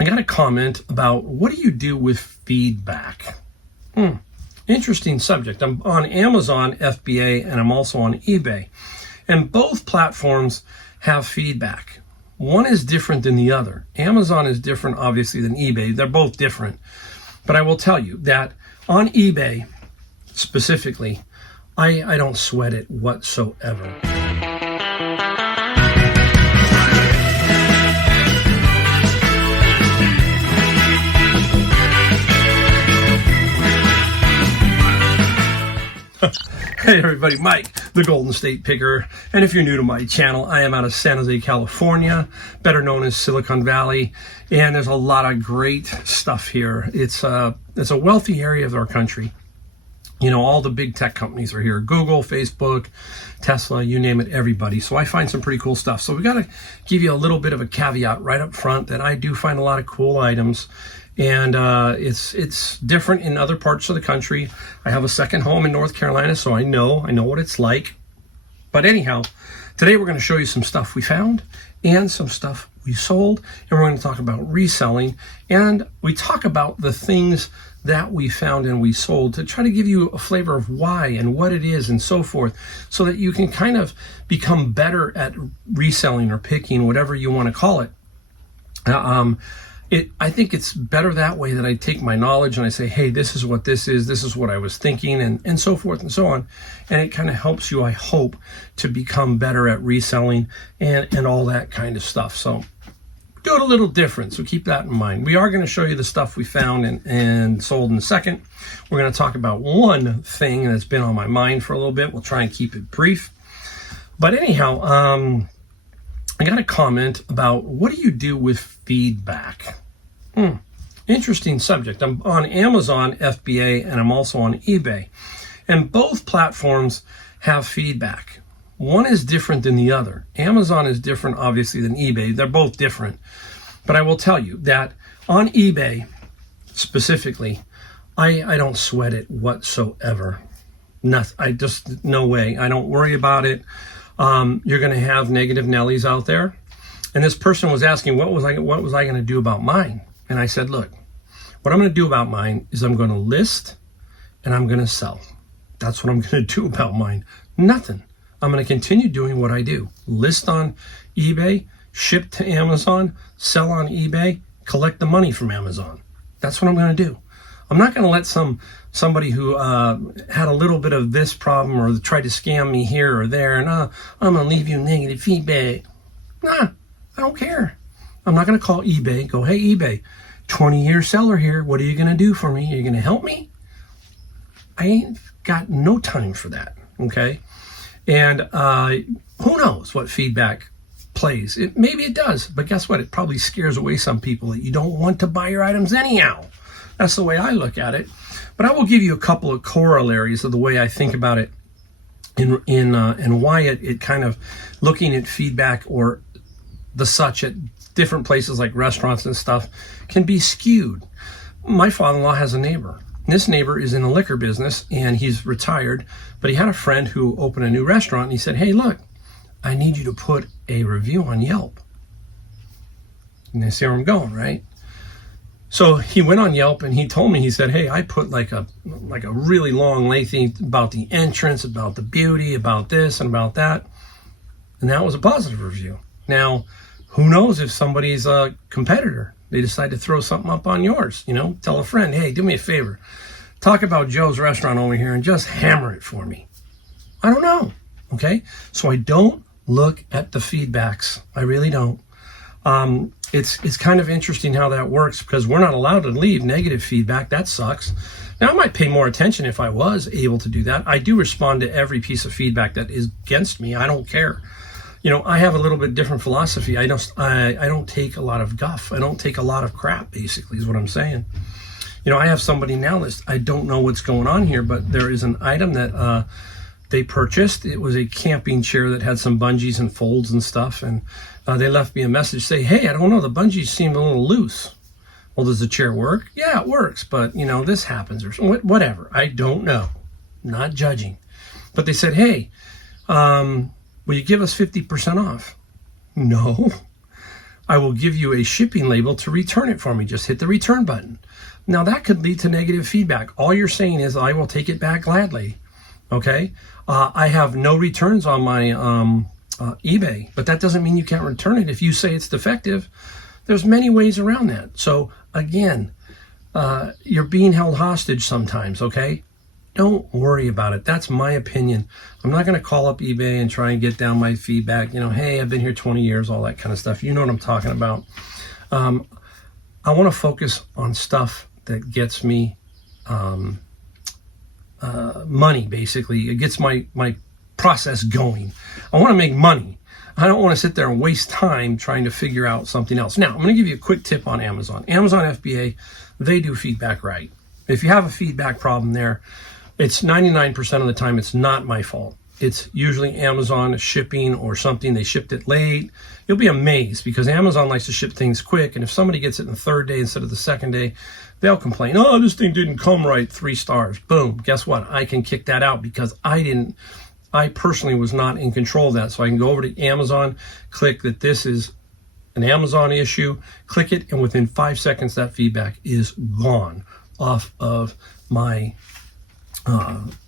I got a comment about what do you do with feedback? Interesting subject. I'm on Amazon FBA and I'm also on eBay. And both platforms have feedback. One is different than the other. Amazon is different, obviously, than eBay. They're both different. But I will tell you that on eBay, specifically, I don't sweat it whatsoever. Hey everybody, Mike, the Golden State Picker. And if you're new to my channel, I am out of San Jose, California, better known as Silicon Valley. And there's a lot of great stuff here. It's a wealthy area of our country. You know, all the big tech companies are here. Google, Facebook, Tesla, you name it, everybody. So I find some pretty cool stuff. So we got to give you a little bit of a caveat right up front that I do find a lot of cool items. And it's different in other parts of the country. I have a second home in North Carolina, so I know what it's like. But anyhow, today we're going to show you some stuff we found and some stuff we sold. And we're going to talk about reselling. And we talk about the things that we found and we sold to try to give you a flavor of why and what it is and so forth, so that you can kind of become better at reselling or picking, whatever you want to call it. I think it's better that way, that I take my knowledge and I say, hey, this is what this is what I was thinking, and so forth and so on. And it kind of helps you, I hope, to become better at reselling and all that kind of stuff. So do it a little different, so keep that in mind. We are going to show you the stuff we found and sold in a second. We're going to talk about one thing that's been on my mind for a little bit. We'll try and keep it brief. But anyhow, I got a comment about what do you do with feedback? Interesting subject. I'm on Amazon FBA and I'm also on eBay. And both platforms have feedback. One is different than the other. Amazon is different, obviously, than eBay. They're both different. But I will tell you that on eBay, specifically, I don't sweat it whatsoever. No way. I don't worry about it. You're going to have negative Nellies out there. And this person was asking, what was I going to do about mine? And I said, look, what I'm going to do about mine is I'm going to list and I'm going to sell. That's what I'm going to do about mine. Nothing. I'm going to continue doing what I do. List on eBay, ship to Amazon, sell on eBay, collect the money from Amazon. That's what I'm going to do. I'm not going to let somebody who had a little bit of this problem or tried to scam me here or there, and I'm going to leave you negative feedback. Nah, I don't care. I'm not going to call eBay, go, hey, eBay, 20-year seller here. What are you going to do for me? Are you going to help me? I ain't got no time for that, okay? And who knows what feedback plays. Maybe it does, but guess what? It probably scares away some people that you don't want to buy your items anyhow. That's the way I look at it. But I will give you a couple of corollaries of the way I think about it and why it kind of looking at feedback or the such at different places like restaurants and stuff can be skewed. My father-in-law has a neighbor. This neighbor is in the liquor business and he's retired, but he had a friend who opened a new restaurant and he said, hey, look, I need you to put a review on Yelp. And you see where I'm going, right? So he went on Yelp and he told me, he said, hey, I put like a really long, lengthy about the entrance, about the beauty, about this and about that. And that was a positive review. Now, who knows if somebody's a competitor, they decide to throw something up on yours, tell a friend, hey, do me a favor, talk about Joe's restaurant over here and just hammer it for me. I don't know. Okay. So I don't look at the feedbacks. I really don't. It's kind of interesting how that works because we're not allowed to leave negative feedback. That sucks. Now, I might pay more attention if I was able to do that. I do respond to every piece of feedback that is against me. I don't care. I have a little bit different philosophy. I don't take a lot of guff. I don't take a lot of crap, basically, is what I'm saying. I have somebody now that I don't know what's going on here, but there is an item that they purchased. It was a camping chair that had some bungees and folds and stuff, and they left me a message say, hey, I don't know, the bungees seemed a little loose. Well, does the chair work? Yeah, it works, but this happens or whatever. I don't know. Not judging. But they said, hey, will you give us 50% off? No. I will give you a shipping label to return it for me. Just hit the return button. Now that could lead to negative feedback. All you're saying is, I will take it back gladly. Okay? I have no returns on my eBay, but that doesn't mean you can't return it if you say it's defective. There's many ways around that. So again, you're being held hostage sometimes, okay? Don't worry about it. That's my opinion. I'm not going to call up eBay and try and get down my feedback. You know, hey, I've been here 20 years, all that kind of stuff. You know what I'm talking about. I want to focus on stuff that gets me money, basically. It gets my process going. I want to make money. I don't want to sit there and waste time trying to figure out something else. Now, I'm going to give you a quick tip on Amazon. Amazon FBA, they do feedback right. If you have a feedback problem there, it's 99% of the time it's not my fault. It's usually Amazon shipping or something. They shipped it late. You'll be amazed because Amazon likes to ship things quick. And if somebody gets it in the third day instead of the second day, they'll complain, oh, this thing didn't come right, 3 stars. Boom. Guess what? I can kick that out because I personally was not in control of that. So I can go over to Amazon, click that this is an Amazon issue, click it, and within 5 seconds, that feedback is gone off of my,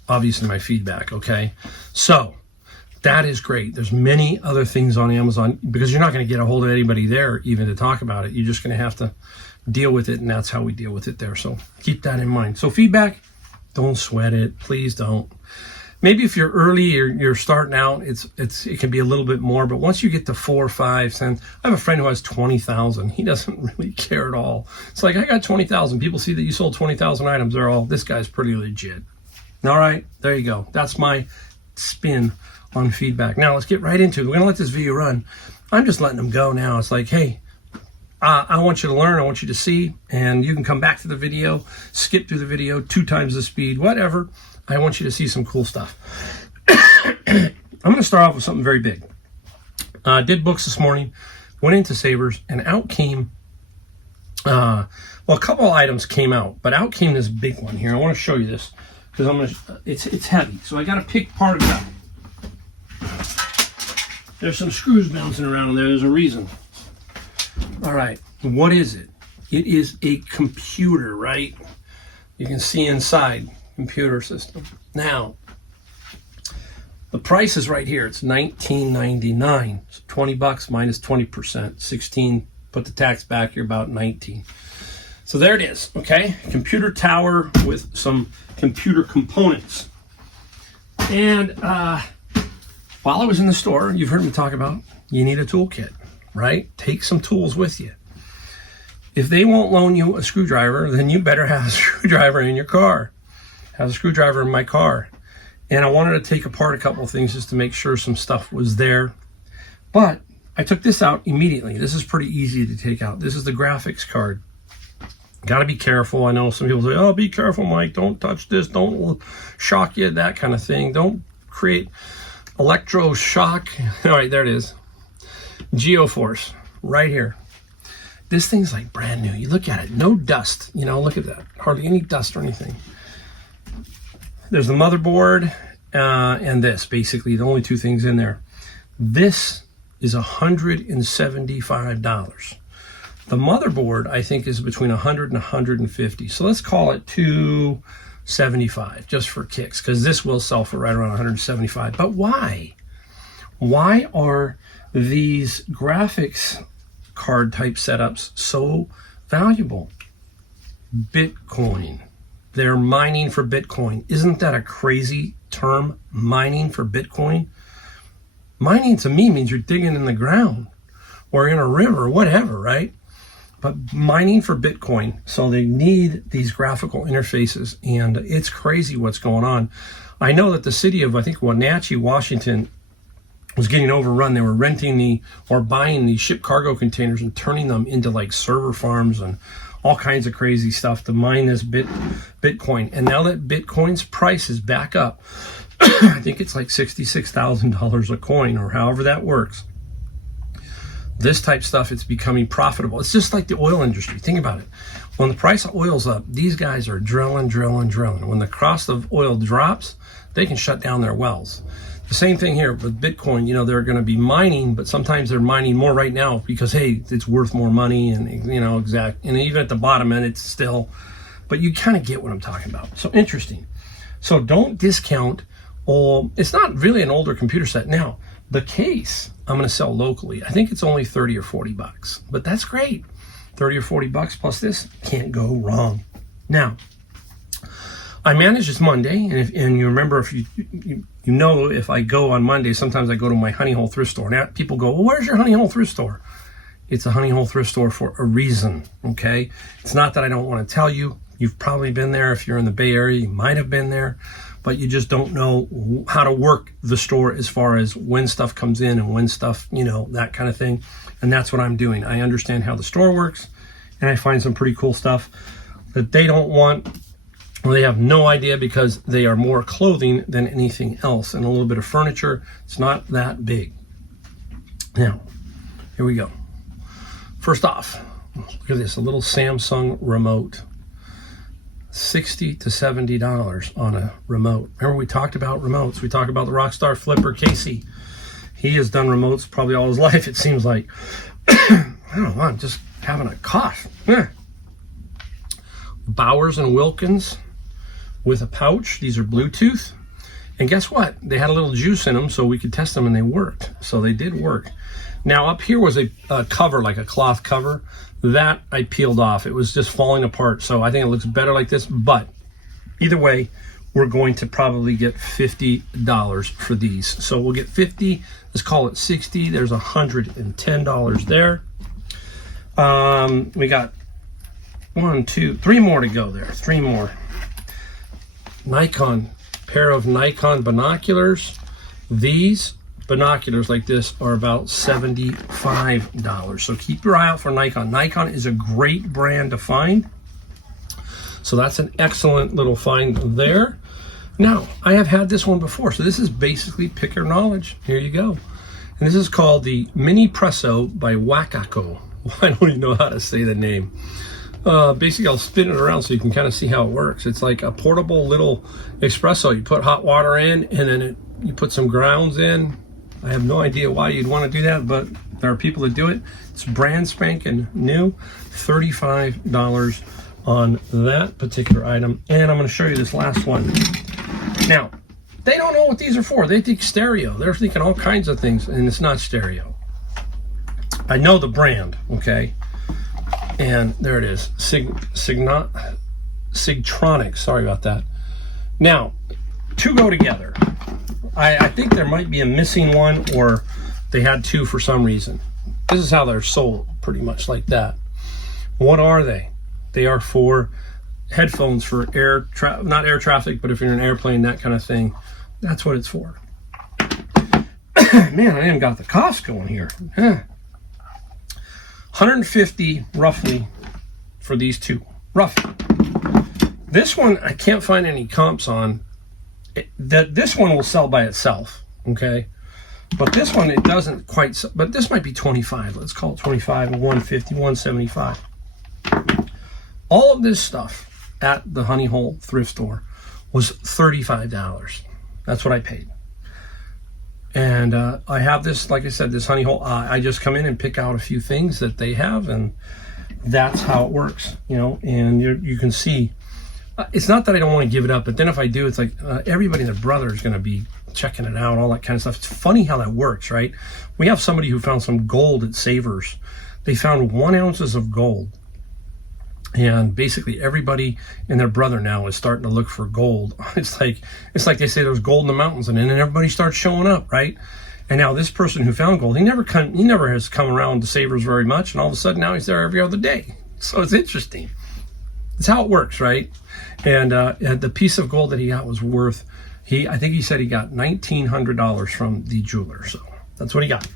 obviously my feedback, okay? So that is great. There's many other things on Amazon because you're not going to get a hold of anybody there even to talk about it. You're just going to have to deal with it, and that's how we deal with it there. So keep that in mind. So feedback, don't sweat it. Please don't. Maybe if you're early or you're starting out, it can be a little bit more. But once you get to 4, 5, 10, I have a friend who has 20,000. He doesn't really care at all. It's like, I got 20,000. People see that you sold 20,000 items. They're all, this guy's pretty legit. All right, there you go. That's my spin on feedback. Now let's get right into it. We're gonna let this video run. I'm just letting them go now. It's like, hey, I want you to learn. I want you to see, and you can come back to the video, skip through the video 2 times the speed, whatever. I want you to see some cool stuff. I'm going to start off with something very big. Did books this morning, went into Savers, and out came, well, a couple of items came out, but out came this big one here. I want to show you this because it's heavy, so I got to pick part of it out. There's some screws bouncing around in there. There's a reason. All right, what is it? It is a computer, right? You can see inside. Computer system. Now, the price is right here. It's $19.99. So $20 minus 20%, 16. Put the tax back, you're about 19. So there it is, okay? Computer tower with some computer components. And while I was in the store, you've heard me talk about, you need a toolkit, right? Take some tools with you. If they won't loan you a screwdriver, then you better have a screwdriver in your car. Have a screwdriver in my car. And I wanted to take apart a couple of things just to make sure some stuff was there. But I took this out immediately. This is pretty easy to take out. This is the graphics card. Got to be careful. I know some people say, oh, be careful, Mike. Don't touch this. Don't shock you, that kind of thing. Don't create electroshock. All right, there it is. Geoforce, right here. This thing's like brand new. You look at it, no dust. You know, look at that. Hardly any dust or anything. There's the motherboard and this, basically the only 2 things in there. This is $175. The motherboard, I think, is between $100 and $150. So let's call it $275 just for kicks, because this will sell for right around $175. But why? Why are these graphics card type setups so valuable? Bitcoin. They're mining for Bitcoin. Isn't that a crazy term, mining for Bitcoin? Mining to me means you're digging in the ground or in a river or whatever, right? But mining for Bitcoin. So they need these graphical interfaces, and it's crazy what's going on. I know that the city of, I think, Wenatchee, Washington was getting overrun. They were renting or buying these ship cargo containers and turning them into like server farms and all kinds of crazy stuff to mine this Bitcoin. And now that Bitcoin's price is back up, I think it's like $66,000 a coin or however that works. This type stuff, it's becoming profitable. It's just like the oil industry. Think about it. When the price of oil's up, these guys are drilling. When the cost of oil drops, they can shut down their wells. The same thing here with Bitcoin. You know, they're going to be mining, but sometimes they're mining more right now because, hey, it's worth more money, and, you know, and even at the bottom end, it's still, but you kind of get what I'm talking about. So interesting. So don't discount. It's not really an older computer set. Now, the case I'm going to sell locally. I think it's only 30 or 40 bucks, but that's great. 30 or 40 bucks plus this, can't go wrong. Now, I manage this Monday, and you remember, if you know, if I go on Monday, sometimes I go to my Honey Hole thrift store. Now, people go, well, where's your Honey Hole thrift store? It's a Honey Hole thrift store for a reason, okay? It's not that I don't want to tell you. You've probably been there. If you're in the Bay Area, you might have been there, but you just don't know how to work the store as far as when stuff comes in and when stuff, you know, that kind of thing. And that's what I'm doing. I understand how the store works, and I find some pretty cool stuff that they don't want. Well, they have no idea, because they are more clothing than anything else, and a little bit of furniture. It's not that big. Now, here we go. First off, look at this, a little Samsung remote. $60 to $70 on a remote. Remember, we talked about remotes. We talked about the Rockstar Flipper Casey. He has done remotes probably all his life, it seems like. I don't know, I'm just having a cough. Bowers and Wilkins with a pouch. These are Bluetooth. And guess what? They had a little juice in them, so we could test them, and they worked. So they did work. Now, up here was a cover, like a cloth cover. That I peeled off. It was just falling apart. So I think it looks better like this. But either way, we're going to probably get $50 for these. So we'll get 50. Let's call it 60. There's $110 there. We got 1, 2, 3 more to go there. 3 more. Nikon, pair of Nikon binoculars. These binoculars like this are about $75. So keep your eye out for Nikon. Nikon is a great brand to find. So that's an excellent little find there. Now, I have had this one before. So this is basically pick your knowledge. Here you go. And this is called the Mini Presso by Wakako. I don't even know how to say the name. Basically, I'll spin it around so you can kind of see how it works. It's like a portable little espresso. You put hot water in, and then you put some grounds in. I have no idea why you'd want to do that, but there are people that do it. It's brand spanking new. $35 on that particular item. And I'm going to show you this last one. Now, they don't know what these are for. They think stereo. They're thinking all kinds of things, and it's not stereo. I know the brand, okay? And there it is, Sigtronic, sorry about that. Now, two go together. I think there might be a missing one, or they had two for some reason. This is how they're sold, pretty much like that. What are they? They are for headphones for not air traffic, but if you're in an airplane, that kind of thing. That's what it's for. Man, I even got the cost going here. Huh. $150 roughly for these two, roughly. This one I can't find any comps on. This one will sell by itself, okay? But this one, it doesn't quite sell, but this might be 25. Let's call it 25, 150, 175. All of this stuff at the Honey Hole thrift store was $35. That's what I paid. And I have this, like I said, this Honey Hole. I just come in and pick out a few things that they have, and that's how it works, you know. And you can see, it's not that I don't want to give it up, but then if I do, it's like everybody and their brother is going to be checking it out, all that kind of stuff. It's funny how that works, right? We have somebody who found some gold at Savers. They found 1 ounce of gold. And basically everybody and their brother now is starting to look for gold. It's like they say there's gold in the mountains, and then everybody starts showing up, right? And now this person who found gold, he never has come around to Savers very much, and all of a sudden now he's there every other day. So it's interesting. It's how it works, right? And the piece of gold that he got was worth, I think he said he got $1,900 from the jeweler. So that's what he got.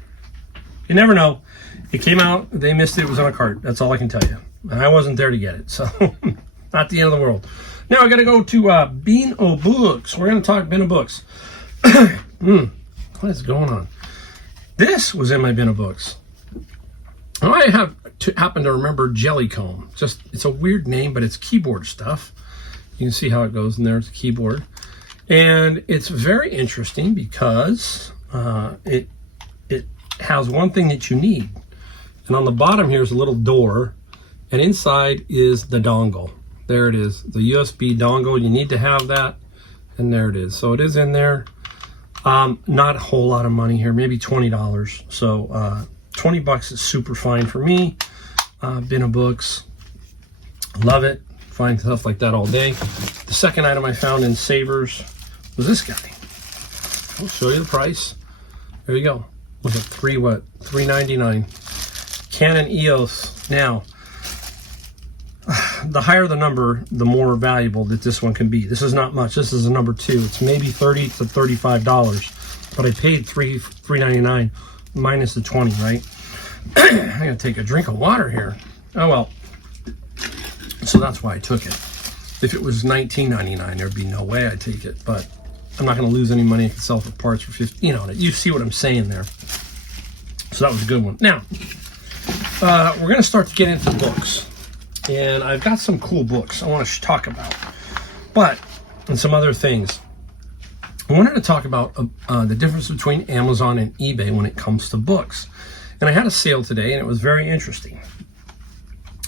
You never know. It came out, they missed it, it was on a cart. That's all I can tell you. I wasn't there to get it, so not the end of the world. Now I got to go to Bean O Books. We're going to talk Bin O Books. What is going on? This was in my Bin O Books. I happen to remember Jellycomb. It's a weird name, but it's keyboard stuff. You can see how it goes in there. It's a keyboard. And it's very interesting because it has one thing that you need. And on the bottom here is a little door, and inside is the dongle. There it is, the USB dongle. You need to have that, and there it is. So it is in there. Not a whole lot of money here, maybe $20. So 20 bucks is super fine for me. Bin of books, love it. Find stuff like that all day. The second item I found in Savers was this guy. I'll show you the price. There you go. Was it $3.99? Canon EOS. Now, the higher the number, the more valuable that this one can be. This is not much. This is a number 2. It's maybe $30 to $35, but I paid $3.99 minus the 20, right? I'm gonna take a drink of water here. Oh well. So that's why I took it. If it was $19.99, there'd be no way I'd take it. But I'm not gonna lose any money. I can sell for parts for $50. You know, you see what I'm saying there. So that was a good one. Now, we're gonna start to get into books. And I've got some cool books I want to talk about, and some other things. I wanted to talk about the difference between Amazon and eBay when it comes to books. And I had a sale today, and it was very interesting.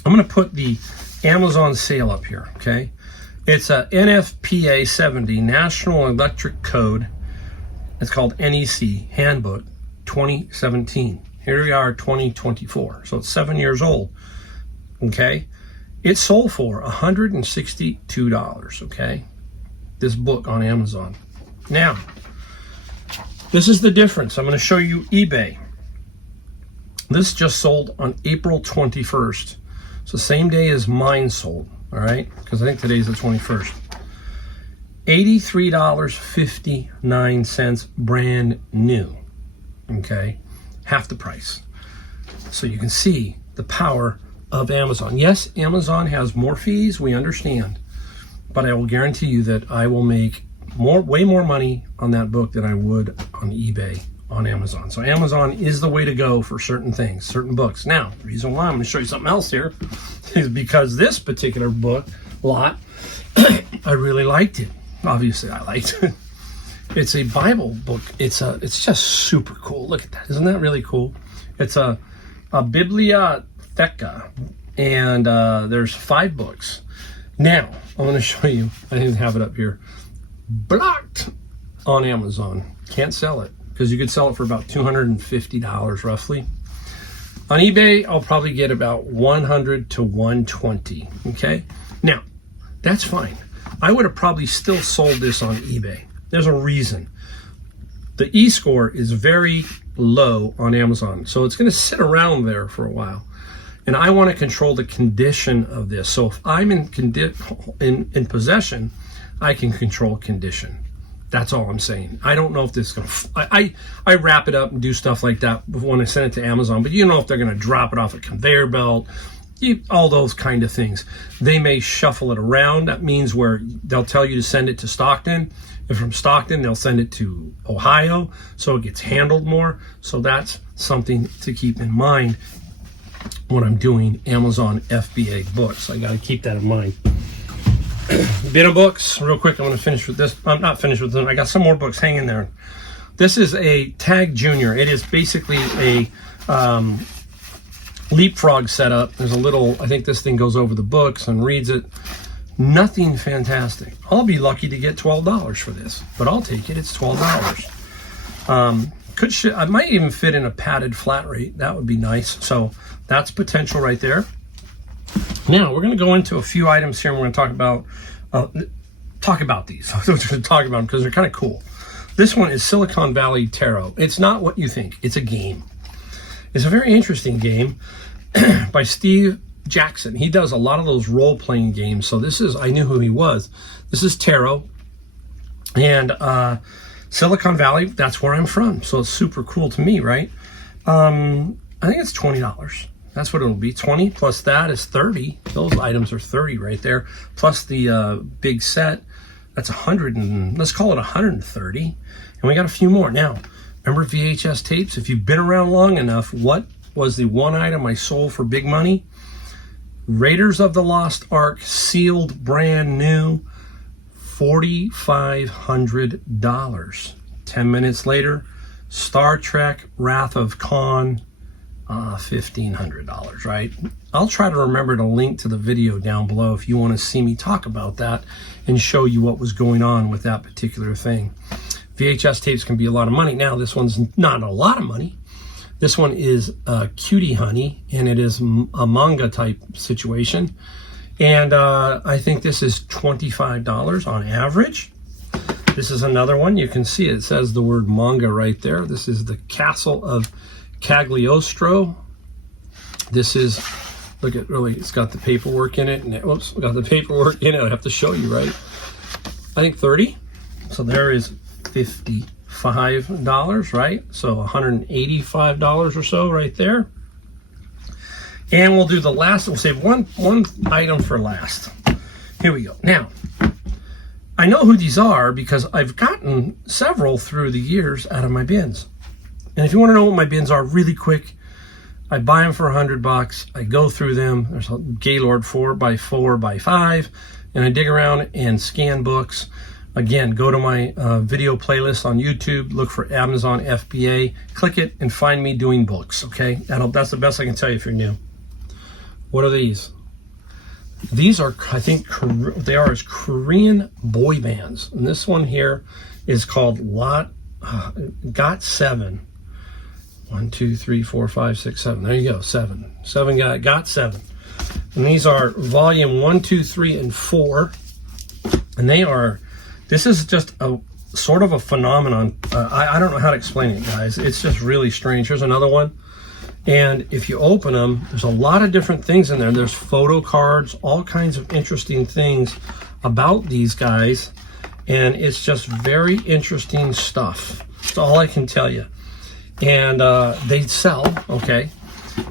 I'm going to put the Amazon sale up here, okay? It's a NFPA 70, National Electric Code. It's called NEC Handbook 2017. Here we are, 2024. So it's 7 years old, okay? It sold for $162, okay? This book on Amazon. Now, this is the difference. I'm going to show you eBay. This just sold on April 21st. So same day as mine sold, all right? Because I think today's the 21st. $83.59 brand new, okay? Half the price. So you can see the power of Amazon. Yes, Amazon has more fees, we understand, but I will guarantee you that I will make way more money on that book than I would on eBay on Amazon. So Amazon is the way to go for certain things, certain books. Now, the reason why I'm going to show you something else here is because this particular book lot, I really liked it. Obviously, I liked it. It's a Bible book. It's just super cool. Look at that. Isn't that really cool? It's a Bibliotheca, and there's 5 books. Now, I'm going to show you, I didn't have it up here, blocked on Amazon. Can't sell it, because you could sell it for about $250 roughly. On eBay, I'll probably get about $100 to $120, okay? Now, that's fine. I would have probably still sold this on eBay. There's a reason. The e-score is very low on Amazon, so it's going to sit around there for a while. And I want to control the condition of this. So if I'm in possession, I can control condition. That's all I'm saying. I don't know if this is going to... I wrap it up and do stuff like that when I send it to Amazon, but you know if they're going to drop it off a conveyor belt, all those kind of things. They may shuffle it around. That means where they'll tell you to send it to Stockton. And from Stockton, they'll send it to Ohio, so it gets handled more. So that's something to keep in mind when I'm doing Amazon FBA books. I got to keep that in mind. Bit of books, real quick. I'm going to finish with this. I'm not finished with them. I got some more books hanging there. This is a Tag Junior. It is basically a leapfrog setup. There's a little, I think this thing goes over the books and reads it. Nothing fantastic. I'll be lucky to get $12 for this, but I'll take it. It's $12. I might even fit in a padded flat rate. That would be nice. So that's potential right there. Now we're going to go into a few items here, and we're going to talk about these. We're going to talk about them because they're kind of cool. This one is Silicon Valley Tarot. It's not what you think. It's a game. It's a very interesting game by Steve Jackson. He does a lot of those role-playing games. So this is, I knew who he was. This is tarot. And Silicon Valley, that's where I'm from. So it's super cool to me, right? I think it's $20. That's what it'll be. 20 plus that is 30. Those items are 30 right there. Plus the big set, that's 100 and let's call it 130. And we got a few more. Now, remember VHS tapes? If you've been around long enough, what was the one item I sold for big money? Raiders of the Lost Ark, sealed, brand new, $4,500. 10 minutes later, Star Trek Wrath of Khan, $1,500, right? I'll try to remember to link to the video down below if you want to see me talk about that and show you what was going on with that particular thing. VHS tapes can be a lot of money. Now, this one's not a lot of money. This one is Cutie Honey, and it is a manga type situation. And I think this is $25 on average. This is another one. You can see it says the word manga right there. This is the Castle of Cagliostro. This is, look at, really, it's got the paperwork in it. And oops, got the paperwork in it. I have to show you, right? I think 30. So there is $55, right? So $185 or so right there. And we'll do the last, we'll save one item for last. Here we go. Now, I know who these are because I've gotten several through the years out of my bins. And if you want to know what my bins are really quick, I buy them for $100. I go through them. There's a Gaylord 4x4x5, and I dig around and scan books. Again, go to my video playlist on YouTube, look for Amazon FBA, click it, and find me doing books, okay? That's the best I can tell you if you're new. What are these? These are, I think, they are as Korean boy bands. And this one here is called Got 7. 1, 2, 3, 4, 5, 6, 7. There you go, 7. Got 7. And these are volume 1, 2, 3, and 4. And they are, this is just a sort of a phenomenon. I don't know how to explain it, guys. It's just really strange. Here's another one. And if you open them, there's a lot of different things in there. There's photo cards, all kinds of interesting things about these guys. And it's just very interesting stuff. That's all I can tell you. And they sell, okay?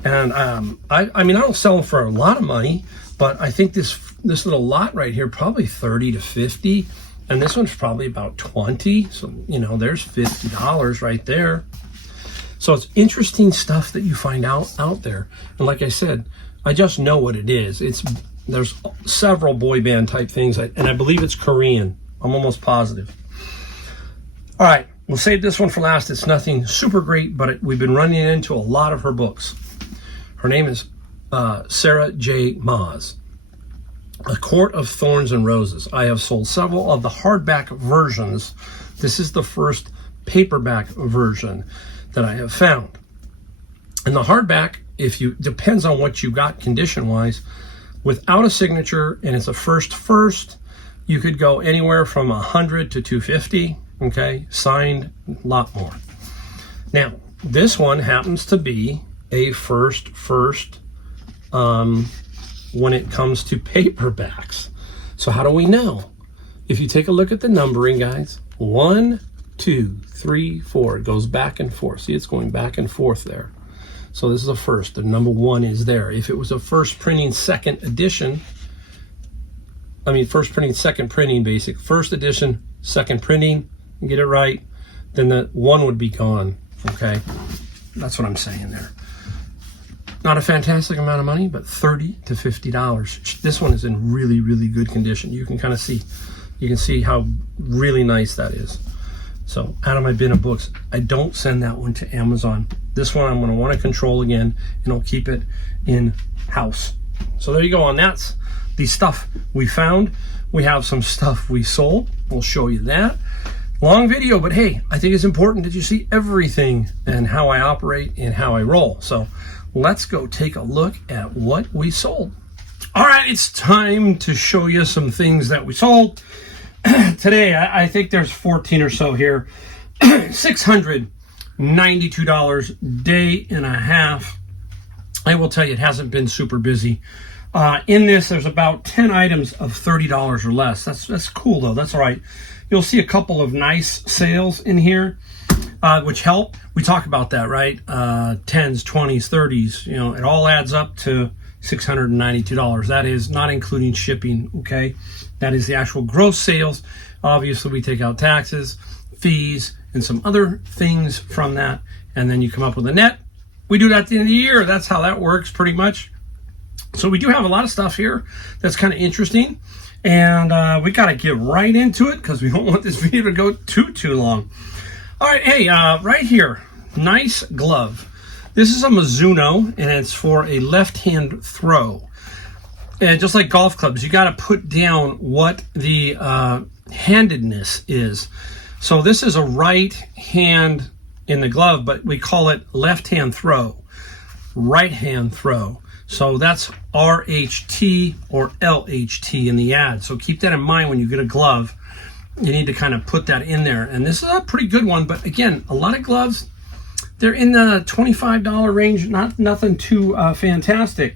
And I mean, I don't sell them for a lot of money, but I think this little lot right here, probably 30 to 50. And this one's probably about 20. So, you know, there's $50 right there. So it's interesting stuff that you find out there. And like I said, I just know what it is. There's several boy band type things, and I believe it's Korean. I'm almost positive. All right, we'll save this one for last. It's nothing super great, but we've been running into a lot of her books. Her name is Sarah J. Maas. A Court of Thorns and Roses. I have sold several of the hardback versions. This is the first paperback version that I have found. And the hardback, depends on what you got condition-wise, without a signature, and it's a first, you could go anywhere from 100 to 250, okay? Signed, a lot more. Now, this one happens to be a first, when it comes to paperbacks. So how do we know? If you take a look at the numbering, guys, 1, 2, 3, 4. It goes back and forth. See, it's going back and forth there. So this is a first. The number 1 is there. If it was a first printing, second edition, first printing, second printing, basic. First edition, second printing, get it right, then the 1 would be gone, okay? That's what I'm saying there. Not a fantastic amount of money, but $30 to $50. This one is in really, really good condition. You can kind of see, how really nice that is. So out of my bin of books, I don't send that one to Amazon. This one I'm going to want to control again, and I'll keep it in house. So there you go. And that's the stuff we found. We have some stuff we sold. We'll show you that. Long video, but hey, I think it's important that you see everything and how I operate and how I roll. So let's go take a look at what we sold. All right, it's time to show you some things that we sold. Today, I think there's 14 or so here. $692, day and a half. I will tell you, it hasn't been super busy. In this, there's about 10 items of $30 or less. That's cool, though. That's all right. You'll see a couple of nice sales in here, which help. We talk about that, right? 10s, 20s, 30s. You know, it all adds up to $692. That is not including shipping, okay? That is the actual gross sales. Obviously, we take out taxes, fees, and some other things from that, and then you come up with a net. We do that at the end of the year. That's how that works pretty much. So we do have a lot of stuff here that's kind of interesting, and we got to get right into it because we don't want this video to go too long. All right, hey, right here, nice glove. This is a Mizuno, and it's for a left-hand throw. And just like golf clubs, you got to put down what the handedness is. So this is a right hand in the glove, but we call it left-hand throw, right-hand throw. So that's RHT or LHT in the ad. So keep that in mind when you get a glove. You need to kind of put that in there. And this is a pretty good one, but again, a lot of gloves, they're in the $25 range, nothing too fantastic.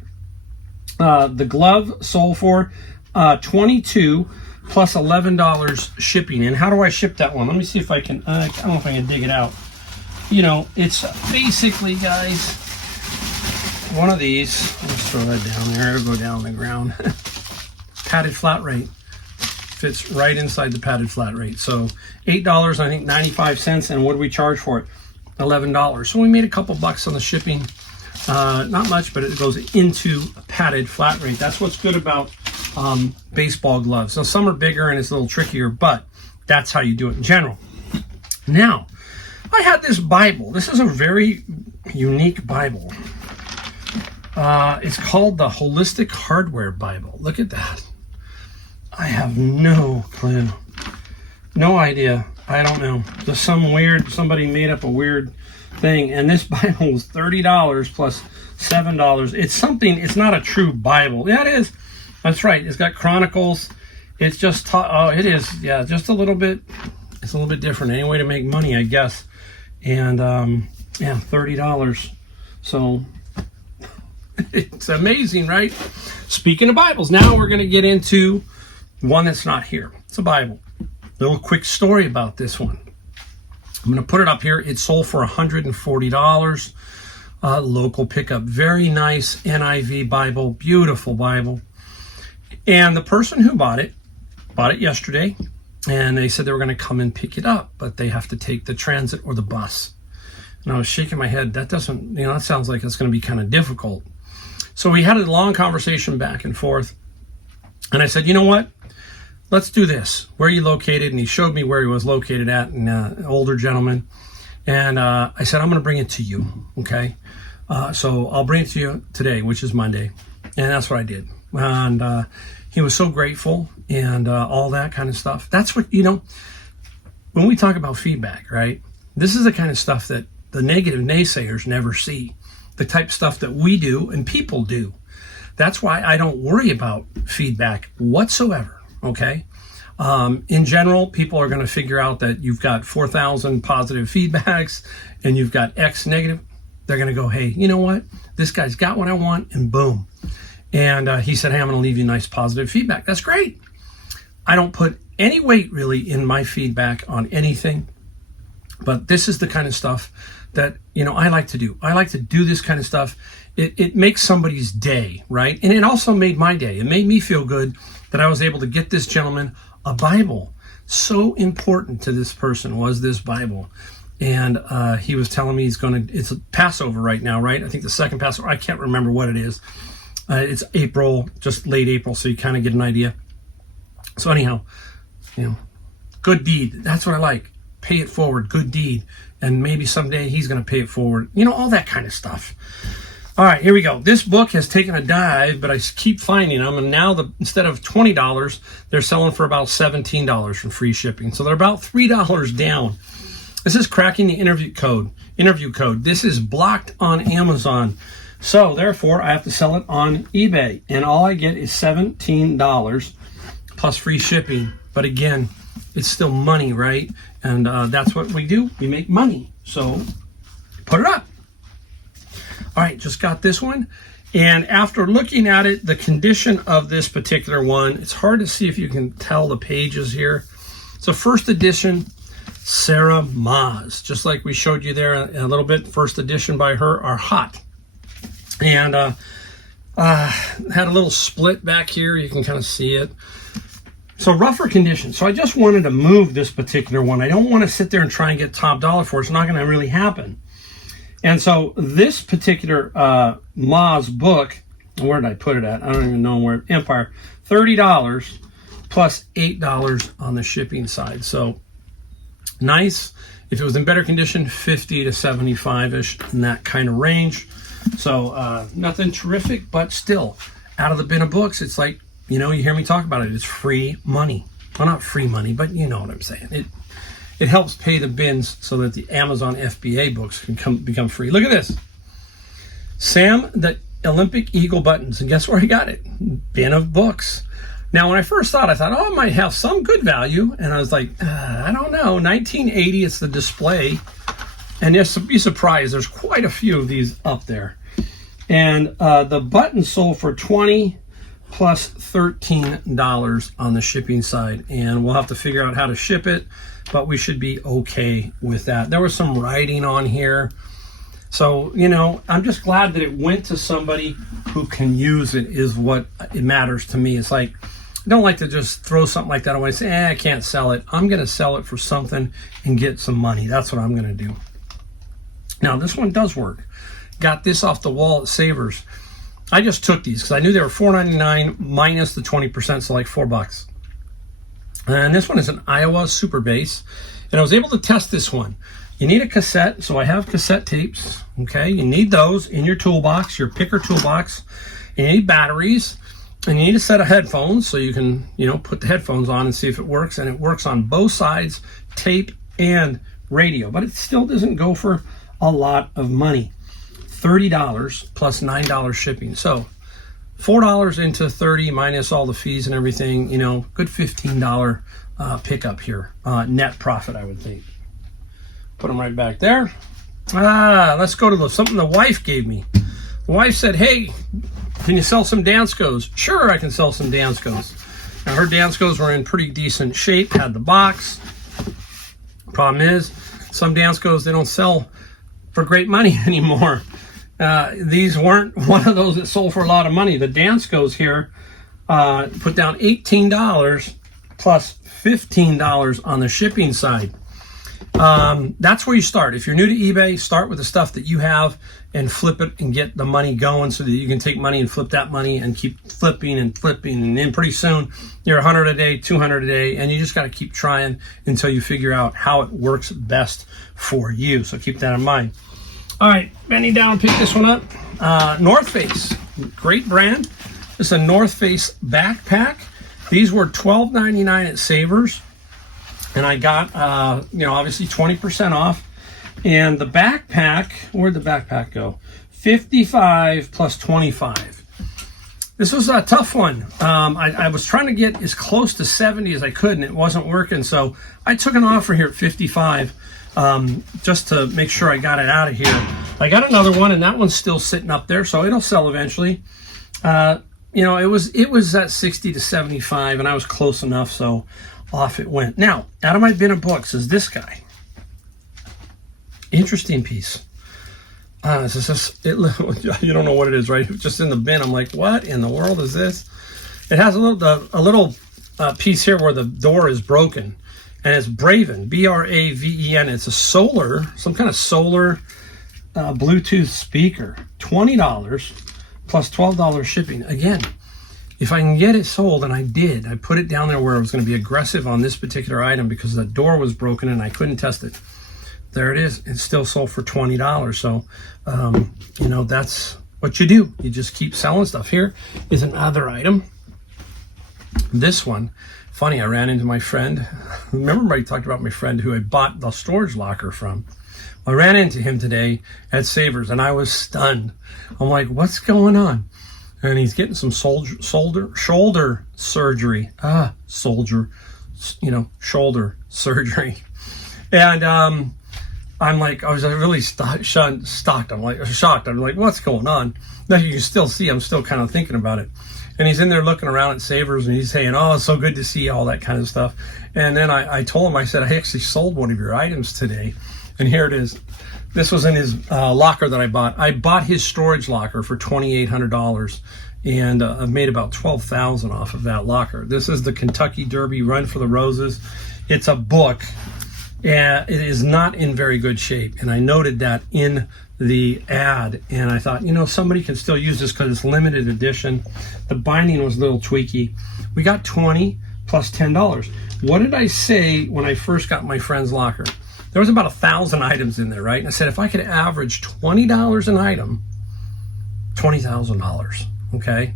The glove sold for $22 plus $11 shipping. And how do I ship that one? Let me see if I can, I don't know if I can dig it out. You know, it's basically, guys, one of these. Let's throw that down there. It'll go down on the ground. Padded flat rate. Fits right inside the padded flat rate. So $8, I think 95 cents. And what do we charge for it? $11. So we made a couple bucks on the shipping. Not much, but it goes into a padded flat rate. That's what's good about baseball gloves. So some are bigger and it's a little trickier, but that's how you do it in general. Now, I had this Bible. This is a very unique Bible. It's called the Holistic Hardware Bible. Look at that. I have no clue. No idea. I don't know. There's somebody made up a weird thing, and this Bible was $30 plus $7. It's something, it's not a true Bible. Yeah, it is. That's right. It's got Chronicles. It's just, it is. Yeah, just a little bit. It's a little bit different. Any way to make money, I guess. And, yeah, $30. So it's amazing, right? Speaking of Bibles, now we're going to get into one that's not here. It's a Bible. Little quick story about this one. I'm going to put it up here. It sold for $140. Local pickup. Very nice NIV Bible. Beautiful Bible. And the person who bought it yesterday. And they said they were going to come and pick it up, but they have to take the transit or the bus. And I was shaking my head. That doesn't, that sounds like it's going to be kind of difficult. So we had a long conversation back and forth. And I said, you know what? Let's do this. Where are you located? And he showed me where he was located at, and an older gentleman. And I said, I'm going to bring it to you, okay? So I'll bring it to you today, which is Monday. And that's what I did. And he was so grateful and all that kind of stuff. That's what, when we talk about feedback, right? This is the kind of stuff that the negative naysayers never see. The type of stuff that we do and people do. That's why I don't worry about feedback whatsoever. Okay. In general, people are going to figure out that you've got 4,000 positive feedbacks and you've got X negative. They're going to go, hey, you know what? This guy's got what I want, and boom. And he said, hey, I'm going to leave you nice positive feedback. That's great. I don't put any weight really in my feedback on anything, but this is the kind of stuff that, I like to do. I like to do this kind of stuff. It makes somebody's day, right? And it also made my day. It made me feel good that I was able to get this gentleman a Bible. So important to this person was this Bible. And he was telling me it's Passover right now, right? I think the second Passover, I can't remember what it is. It's April, just late April, so you kind of get an idea. So anyhow, good deed. That's what I like. Pay it forward, good deed. And maybe someday he's going to pay it forward. All that kind of stuff. All right, here we go. This book has taken a dive, but I keep finding them. And now instead of $20, they're selling for about $17 from free shipping. So they're about $3 down. This is Cracking the Interview Code. This is blocked on Amazon. So therefore, I have to sell it on eBay. And all I get is $17 plus free shipping. But again, it's still money, right? And that's what we do. We make money. So put it up. All right, just got this one. And after looking at it, the condition of this particular one, it's hard to see if you can tell the pages here. It's a first edition Sarah Maas, just like we showed you there a little bit. First edition by her are hot. And had a little split back here. You can kind of see it. So rougher conditions. So I just wanted to move this particular one. I don't want to sit there and try and get top dollar for it. It's not going to really happen. And so this particular Ma's book Where did I put it at? I don't even know where. Empire, $30 plus $8 on the shipping side. So nice. If it was in better condition, 50 to 75-ish, in that kind of range. So nothing terrific, but still, out of the bin of books, it's like, you know, you hear me talk about it. It's free money. Well, not free money, but you know what I'm saying. It helps pay the bins so that the Amazon FBA books can become free. Look at this. Sam, the Olympic Eagle buttons. And guess where I got it? Bin of books. Now, when I first thought, I thought, oh, it might have some good value. And I was like, I don't know. 1980, it's the display. And you'll be surprised, there's quite a few of these up there. And the buttons sold for $20 plus $13 on the shipping side. And we'll have to figure out how to ship it, but we should be okay with that. There was some writing on here. So, you know, I'm just glad that it went to somebody who can use it, is what it matters to me. It's like, I don't like to just throw something like that away and say, I can't sell it. I'm going to sell it for something and get some money. That's what I'm going to do. Now, this one does work. Got this off the wall at Savers. I just took these because I knew they were $4.99 minus the 20%, so like $4. And this one is an Iowa Super Bass. And I was able to test this one. You need a cassette, so I have cassette tapes. Okay, you need those in your toolbox, your picker toolbox. You need batteries. And you need a set of headphones so you can, you know, put the headphones on and see if it works. And it works on both sides, tape and radio. But it still doesn't go for a lot of money. $30 plus $9 shipping. So $4 into 30 minus all the fees and everything, you know, good $15 pickup here. Net profit, I would think. Put them right back there. Let's go to something the wife gave me. The wife said, hey, can you sell some Danskos? Sure, I can sell some Danskos. Now, her Danskos were in pretty decent shape, had the box. Problem is, some Danskos, they don't sell for great money anymore. These weren't one of those that sold for a lot of money. The Danskos here put down $18 plus $15 on the shipping side. That's where you start. If you're new to eBay, start with the stuff that you have and flip it and get the money going so that you can take money and flip that money and keep flipping and flipping. And then pretty soon you're 100 a day, 200 a day, and you just got to keep trying until you figure out how it works best for you. So keep that in mind. All right, bending down, pick this one up. North Face, great brand. This is a North Face backpack. These were $12.99 at Savers. And I got, obviously 20% off. And the backpack, where'd the backpack go? 55 plus 25. This was a tough one. I was trying to get as close to 70 as I could, and it wasn't working. So I took an offer here at 55 just to make sure I got it out of here. I got another one, and that one's still sitting up there, so it'll sell eventually. It was at 60 to 75, and I was close enough, so off it went. Now, out of my bin of books is this guy. Interesting piece. You don't know what it is, right? Just in the bin. I'm like, what in the world is this? It has a little piece here where the door is broken, and it's Braven, B-R-A-V-E-N. It's some kind of solar Bluetooth speaker. $20 plus $12 shipping. Again, if I can get it sold, and I did, I put it down there where I was going to be aggressive on this particular item because the door was broken and I couldn't test it. There it is. It's still sold for $20. So, that's what you do. You just keep selling stuff. Here is another item. This one, funny, I ran into my friend. Remember I talked about my friend who I bought the storage locker from? I ran into him today at Savers, and I was stunned. I'm like, what's going on? And he's getting some shoulder surgery. Shoulder surgery. And I'm like, I was really shocked. I'm like, shocked. I'm like, what's going on? Now you can still see, I'm still kind of thinking about it. And he's in there looking around at Savers, and he's saying, oh, it's so good to see, all that kind of stuff. And then I told him, I said, I actually sold one of your items today. And here it is. This was in his locker that I bought. I bought his storage locker for $2,800, and I've made about $12,000 off of that locker. This is the Kentucky Derby Run for the Roses. It's a book, and it is not in very good shape. And I noted that in the ad, and I thought, somebody can still use this because it's limited edition. The binding was a little tweaky. We got 20 plus $10. What did I say when I first got my friend's locker? There was about 1,000 items in there, right? And I said, if I could average $20 an item, $20,000, okay?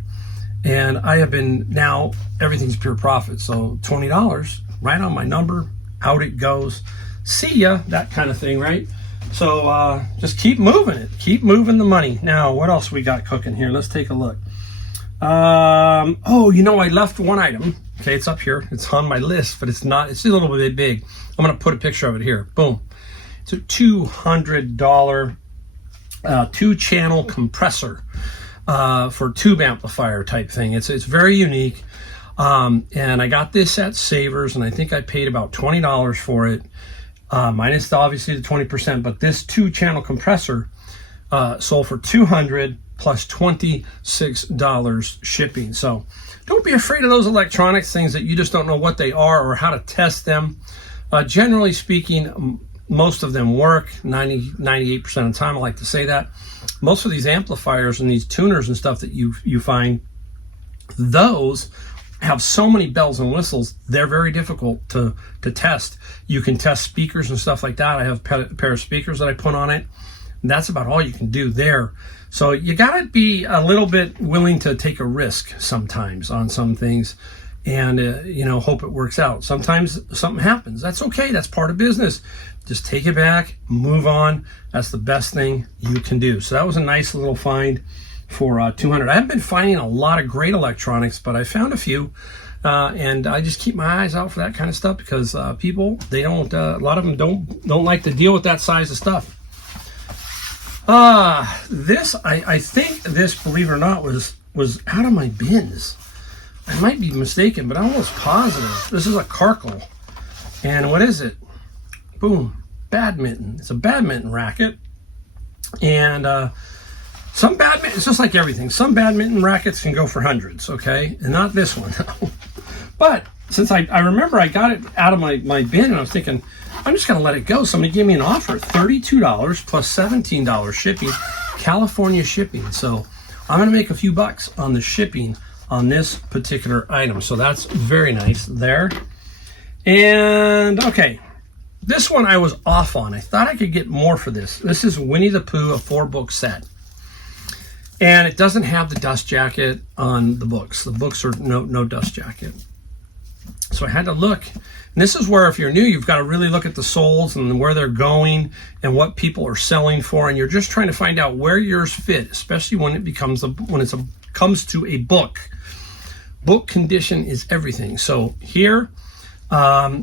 And I have been, now everything's pure profit. So $20, right on my number, out it goes. See ya, that kind of thing, right? So just keep moving it. Keep moving the money. Now, what else we got cooking here? Let's take a look. I left one item. Okay, it's up here. It's on my list, but it's a little bit big. I'm going to put a picture of it here. Boom. It's a $200 two-channel compressor for tube amplifier type thing. It's very unique. And I got this at Savers, and I think I paid about $20 for it, minus obviously the 20%. But this two-channel compressor sold for $200 plus $26 shipping. So don't be afraid of those electronics, things that you just don't know what they are or how to test them. Generally speaking, most of them work 98% of the time. I like to say that. Most of these amplifiers and these tuners and stuff that you find, those have so many bells and whistles, they're very difficult to test. You can test speakers and stuff like that. I have a pair of speakers that I put on it. That's about all you can do there. So you gotta be a little bit willing to take a risk sometimes on some things, and hope it works out. Sometimes something happens. That's okay. That's part of business. Just take it back, move on. That's the best thing you can do. So that was a nice little find for $200. I haven't been finding a lot of great electronics, but I found a few, and I just keep my eyes out for that kind of stuff because people, they don't. A lot of them don't like to deal with that size of stuff. I think this, believe it or not, was out of my bins. I might be mistaken, but I'm almost positive. This is a Carkle. And what is it? Boom. Badminton. It's a badminton racket. And it's just like everything. Some badminton rackets can go for hundreds, okay? And not this one. But since I remember I got it out of my bin, and I was thinking, I'm just going to let it go. Somebody gave me an offer, $32 plus $17 shipping, California shipping. So I'm going to make a few bucks on the shipping on this particular item. So that's very nice there. And okay, this one I was off on. I thought I could get more for this. This is Winnie the Pooh, a 4-book set. And it doesn't have the dust jacket on the books. The books are no dust jacket. So I had to look. And this is where, if you're new, you've got to really look at the soles and where they're going and what people are selling for. And you're just trying to find out where yours fit, especially when it comes to a book. Book condition is everything. So here, I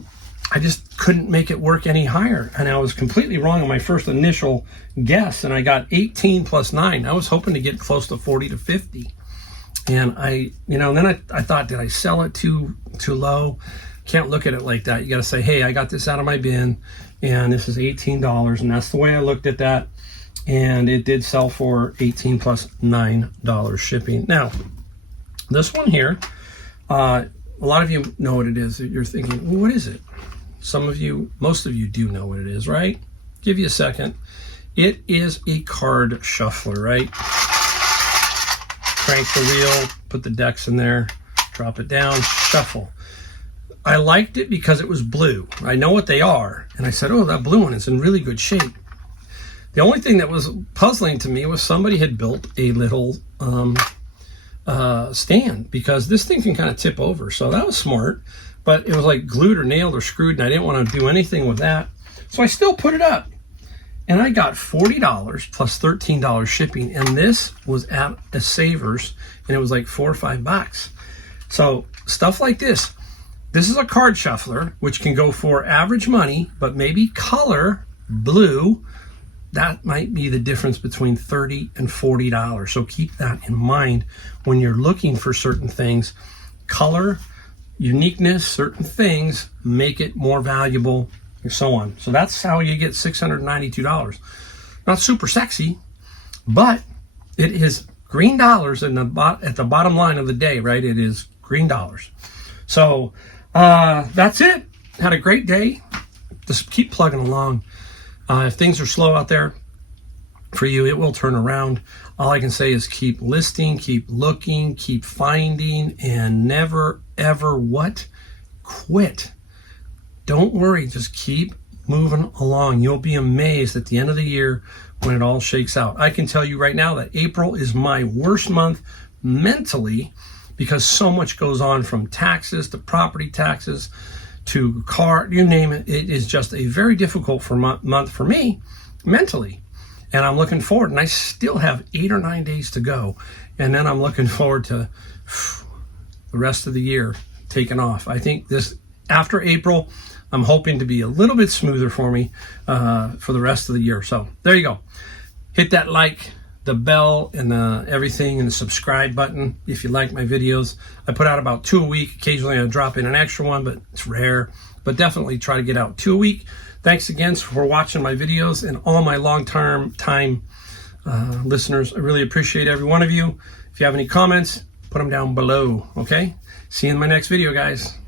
just couldn't make it work any higher. And I was completely wrong on my first initial guess. And I got 18 plus 9. I was hoping to get close to 40 to 50. And then I thought, did I sell it too low? Can't look at it like that. You got to say, hey, I got this out of my bin, and this is $18. And that's the way I looked at that. And it did sell for 18 plus $9 shipping. Now, this one here, a lot of you know what it is. You're thinking, well, what is it? Most of you do know what it is, right? Give you a second. It is a card shuffler, right? Crank the wheel, put the decks in there, drop it down, shuffle. I liked it because it was blue. I know what they are. And I said, oh, that blue one is in really good shape. The only thing that was puzzling to me was somebody had built a little stand, because this thing can kind of tip over. So that was smart, but it was like glued or nailed or screwed, and I didn't want to do anything with that. So I still put it up. And I got $40 plus $13 shipping, and this was at a Savers, and it was like $4 or $5. So stuff like this. This is a card shuffler, which can go for average money, but maybe color, blue, that might be the difference between $30 and $40. So keep that in mind when you're looking for certain things. Color, uniqueness, certain things make it more valuable, and so on. So that's how you get $692. Not super sexy, but it is green dollars at the bottom line of the day, right? It is green dollars. So that's it. Had a great day. just keep plugging along. If things are slow out there for you, it will turn around. All I can say is keep listing, keep looking, keep finding, and never, ever quit. Don't worry, just keep moving along. You'll be amazed at the end of the year when it all shakes out. I can tell you right now that April is my worst month mentally because so much goes on, from taxes to property taxes to car, you name it. It is just a very difficult month for me mentally. And I'm looking forward, and I still have 8 or 9 days to go. And then I'm looking forward to the rest of the year taking off. I think after April, I'm hoping to be a little bit smoother for me for the rest of the year. So there you go. Hit that like, the bell, and everything, and the subscribe button if you like my videos. I put out about 2 a week. Occasionally I drop in an extra one, but it's rare. But definitely try to get out 2 a week. Thanks again for watching my videos, and all my long-term listeners. I really appreciate every one of you. If you have any comments, put them down below, okay? See you in my next video, guys.